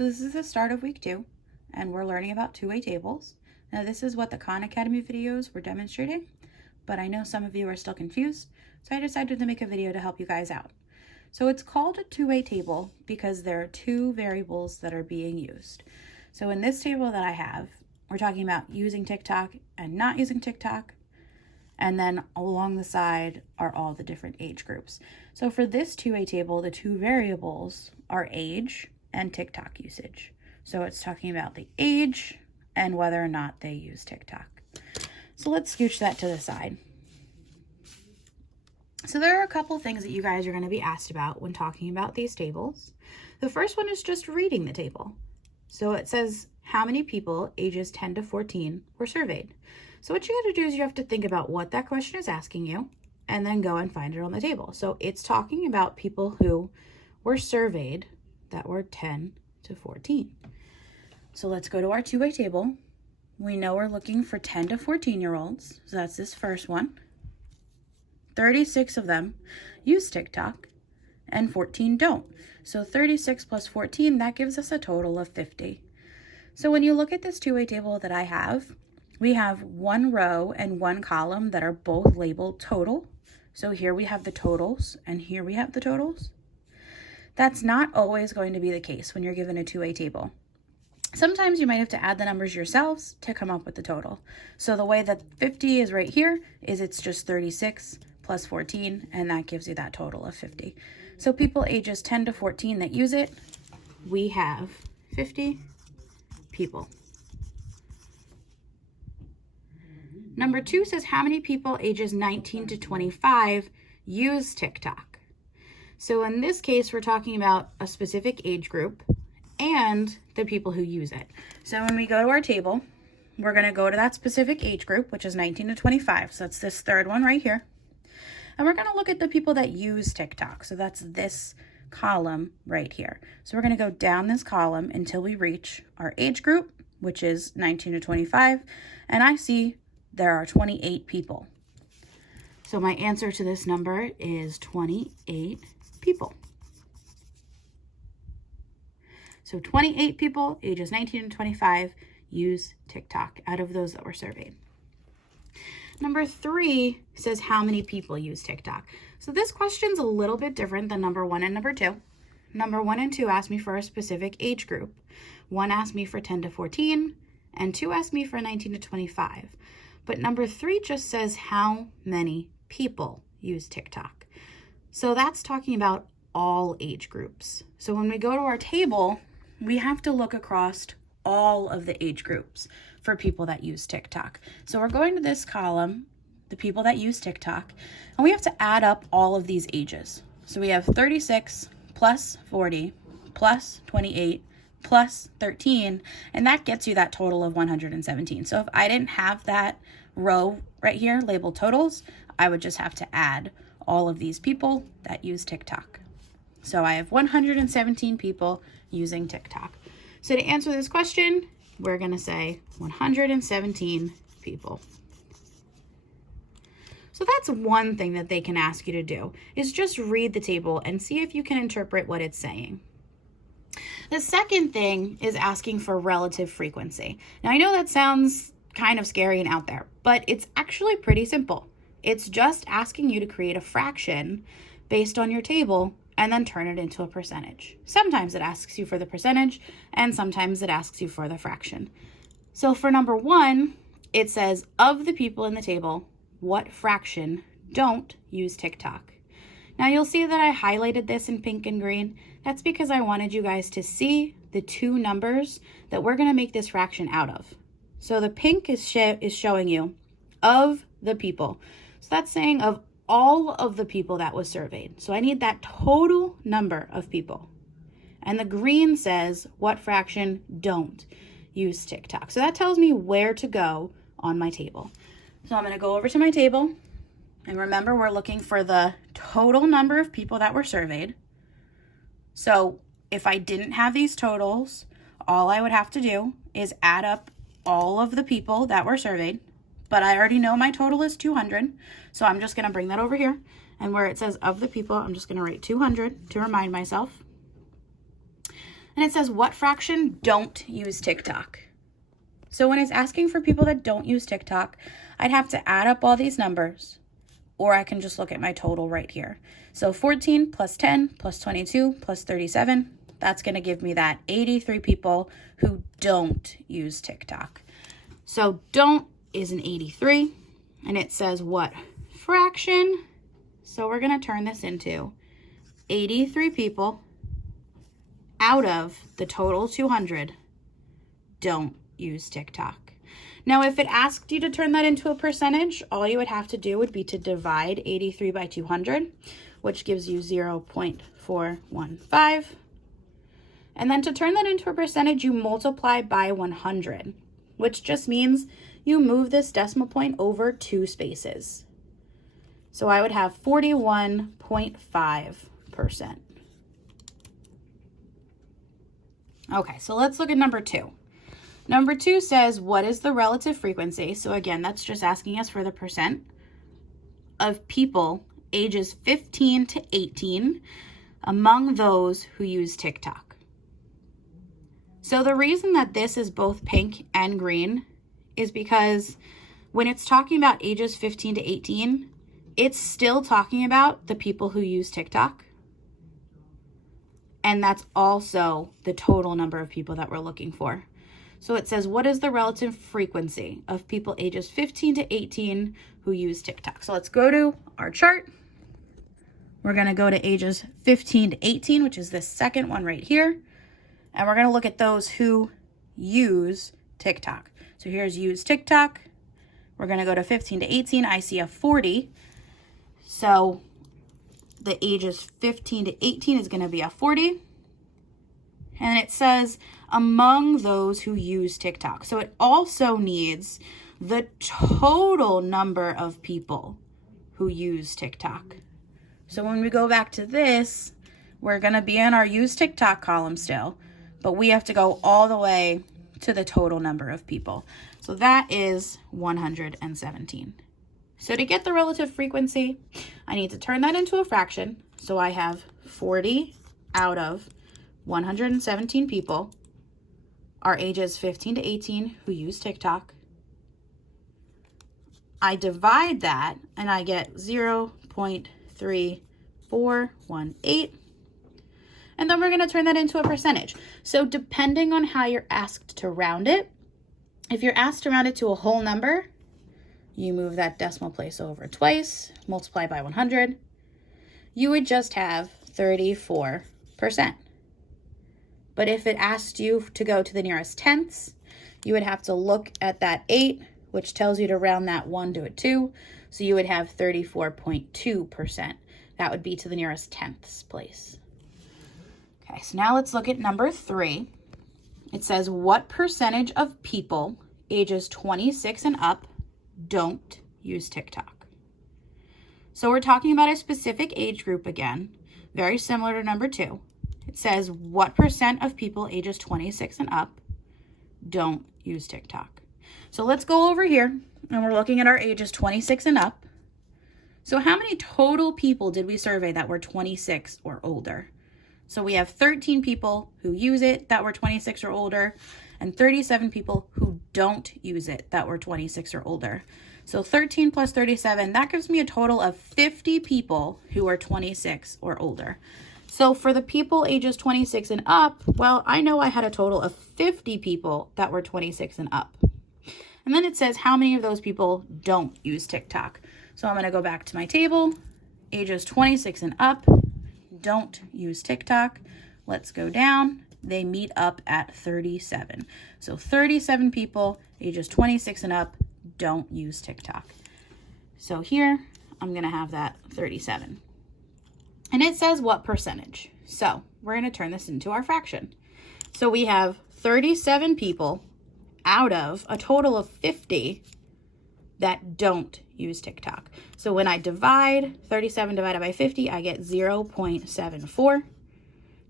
So this is the start of week 2, and we're learning about two-way tables. Now this is what the Khan Academy videos were demonstrating, but I know some of you are still confused, so I decided to make a video to help you guys out. So it's called a two-way table because there are two variables that are being used. So in this table that I have, we're talking about using TikTok and not using TikTok, and then along the side are all the different age groups. So for this two-way table, the two variables are age and TikTok usage. So it's talking about the age and whether or not they use TikTok. So let's scooch that to the side. So there are a couple things that you guys are going to be asked about when talking about these tables. The first one is just reading the table. So it says how many people ages 10 to 14 were surveyed. So what you got to do is you have to think about what that question is asking you and then go and find it on the table. So it's talking about people who were surveyed that were 10 to 14. So let's go to our two-way table. We know we're looking for 10 to 14-year-olds. So that's this first one. 36 of them use TikTok and 14 don't. So 36 plus 14, that gives us a total of 50. So when you look at this two-way table that I have, we have one row and one column that are both labeled total. So here we have the totals and here we have the totals. That's not always going to be the case when you're given a two-way table. Sometimes you might have to add the numbers yourselves to come up with the total. So the way that 50 is right here is it's just 36 plus 14, and that gives you that total of 50. So people ages 10 to 14 that use it, we have 50 people. Number 2 says how many people ages 19 to 25 use TikTok. So in this case, we're talking about a specific age group and the people who use it. So when we go to our table, we're going to go to that specific age group, which is 19 to 25. So that's this third one right here. And we're going to look at the people that use TikTok. So that's this column right here. So we're going to go down this column until we reach our age group, which is 19 to 25. And I see there are 28 people. So my answer to this number is 28 people. So 28 people ages 19 to 25 use TikTok out of those that were surveyed. Number 3 says how many people use TikTok. So this question's a little bit different than number 1 and number 2. Number 1 and 2 asked me for a specific age group. 1 asked me for 10 to 14, and 2 asked me for 19 to 25. But number 3 just says how many people use TikTok. So that's talking about all age groups. So when we go to our table, we have to look across all of the age groups for people that use TikTok. So we're going to this column, the people that use TikTok, and we have to add up all of these ages. So we have 36 plus 40 plus 28 plus 13, and that gets you that total of 117. So if I didn't have that row right here labeled totals, I would just have to add all of these people that use TikTok. So I have 117 people using TikTok. So to answer this question, we're going to say 117 people. So that's one thing that they can ask you to do, is just read the table and see if you can interpret what it's saying. The second thing is asking for relative frequency. Now I know that sounds kind of scary and out there, but it's actually pretty simple. It's just asking you to create a fraction based on your table and then turn it into a percentage. Sometimes it asks you for the percentage, and sometimes it asks you for the fraction. So for number 1, it says, of the people in the table, what fraction don't use TikTok? Now you'll see that I highlighted this in pink and green. That's because I wanted you guys to see the two numbers that we're gonna make this fraction out of. So the pink is showing you of the people. So that's saying of all of the people that was surveyed. So I need that total number of people. And the green says what fraction don't use TikTok. So that tells me where to go on my table. So I'm going to go over to my table. And remember, we're looking for the total number of people that were surveyed. So if I didn't have these totals, all I would have to do is add up all of the people that were surveyed. But I already know my total is 200, so I'm just going to bring that over here. And where it says of the people, I'm just going to write 200 to remind myself. And it says, what fraction don't use TikTok? So when it's asking for people that don't use TikTok, I'd have to add up all these numbers, or I can just look at my total right here. So 14 plus 10 plus 22 plus 37, that's going to give me that 83 people who don't use TikTok. So don't is an 83, and it says what fraction? So we're going to turn this into 83 people out of the total 200 don't use TikTok. Now, if it asked you to turn that into a percentage, all you would have to do would be to divide 83 by 200, which gives you 0.415. And then to turn that into a percentage, you multiply by 100, which just means you move this decimal point over 2 spaces. So I would have 41.5%. Okay, so let's look at number 2. Number 2 says, what is the relative frequency? So again, that's just asking us for the percent of people ages 15 to 18 among those who use TikTok. So the reason that this is both pink and green is because when it's talking about ages 15 to 18, it's still talking about the people who use TikTok. And that's also the total number of people that we're looking for. So it says, what is the relative frequency of people ages 15 to 18 who use TikTok? So let's go to our chart. We're going to go to ages 15 to 18, which is this second one right here. And we're going to look at those who use TikTok. So here's use TikTok. We're going to go to 15 to 18. I see a 40. So the ages 15 to 18 is going to be a 40. And it says among those who use TikTok. So it also needs the total number of people who use TikTok. So when we go back to this, we're going to be in our use TikTok column still, but we have to go all the way to the total number of people. So that is 117. So to get the relative frequency, I need to turn that into a fraction. So I have 40 out of 117 people are ages 15 to 18 who use TikTok. I divide that and I get 0.3418. And then we're going to turn that into a percentage. So depending on how you're asked to round it, if you're asked to round it to a whole number, you move that decimal place over twice, multiply by 100, you would just have 34%. But if it asked you to go to the nearest tenths, you would have to look at that 8, which tells you to round that 1 to a 2. So you would have 34.2%. That would be to the nearest tenths place. Okay, so now let's look at number 3. It says, what percentage of people ages 26 and up don't use TikTok? So we're talking about a specific age group again, very similar to number 2. It says, what percent of people ages 26 and up don't use TikTok? So let's go over here, and we're looking at our ages 26 and up. So how many total people did we survey that were 26 or older? So we have 13 people who use it that were 26 or older, and 37 people who don't use it that were 26 or older. So 13 plus 37, that gives me a total of 50 people who are 26 or older. So for the people ages 26 and up, well, I know I had a total of 50 people that were 26 and up. And then it says how many of those people don't use TikTok. So I'm going to go back to my table. Ages 26 and up don't use TikTok. Let's go down. They meet up at 37. So 37 people ages 26 and up don't use TikTok. So here I'm going to have that 37. And it says what percentage. So we're going to turn this into our fraction. So we have 37 people out of a total of 50 that don't use TikTok. So when I divide 37 divided by 50, I get 0.74.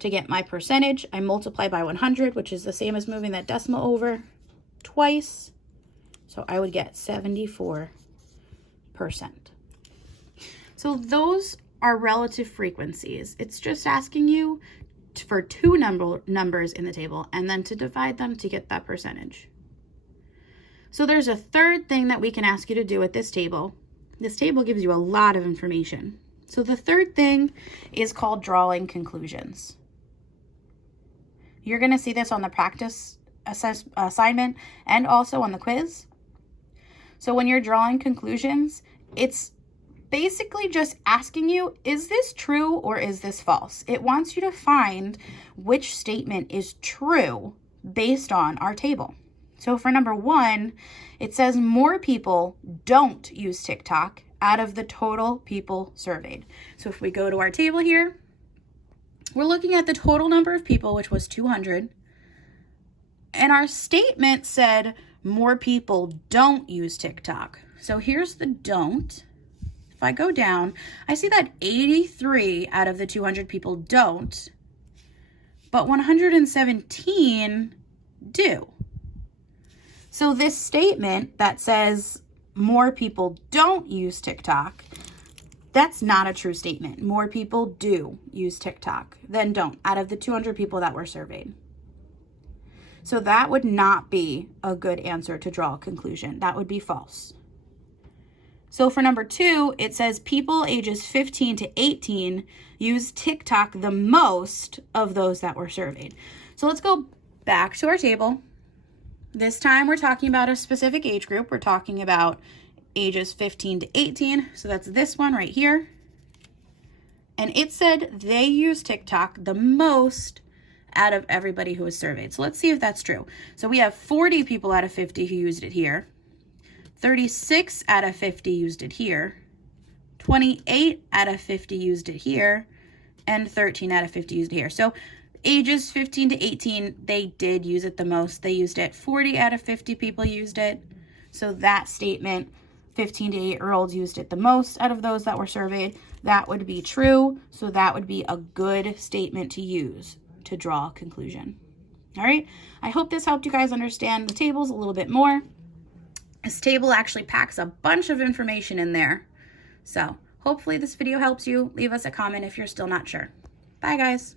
To get my percentage, I multiply by 100, which is the same as moving that decimal over twice. So I would get 74%. So those are relative frequencies. It's just asking you for two numbers in the table and then to divide them to get that percentage. So there's a third thing that we can ask you to do with this table. This table gives you a lot of information. So the third thing is called drawing conclusions. You're going to see this on the practice assignment and also on the quiz. So when you're drawing conclusions, it's basically just asking you, is this true or is this false? It wants you to find which statement is true based on our table. So for number 1, it says more people don't use TikTok out of the total people surveyed. So if we go to our table here, we're looking at the total number of people, which was 200. And our statement said more people don't use TikTok. So here's the don't. If I go down, I see that 83 out of the 200 people don't, but 117 do. So this statement that says more people don't use TikTok, that's not a true statement. More people do use TikTok than don't out of the 200 people that were surveyed. So that would not be a good answer to draw a conclusion. That would be false. So for number 2, it says people ages 15 to 18 use TikTok the most of those that were surveyed. So let's go back to our table. This time we're talking about a specific age group. We're talking about ages 15 to 18. So that's this one right here. And it said they use TikTok the most out of everybody who was surveyed. So let's see if that's true. So we have 40 people out of 50 who used it here. 36 out of 50 used it here. 28 out of 50 used it here. And 13 out of 50 used it here. So ages 15 to 18, they did use it the most. They used it. 40 out of 50 people used it. So that statement, 15 to 8-year-olds used it the most out of those that were surveyed, that would be true. So that would be a good statement to use to draw a conclusion. All right. I hope this helped you guys understand the tables a little bit more. This table actually packs a bunch of information in there. So hopefully this video helps you. Leave us a comment if you're still not sure. Bye, guys.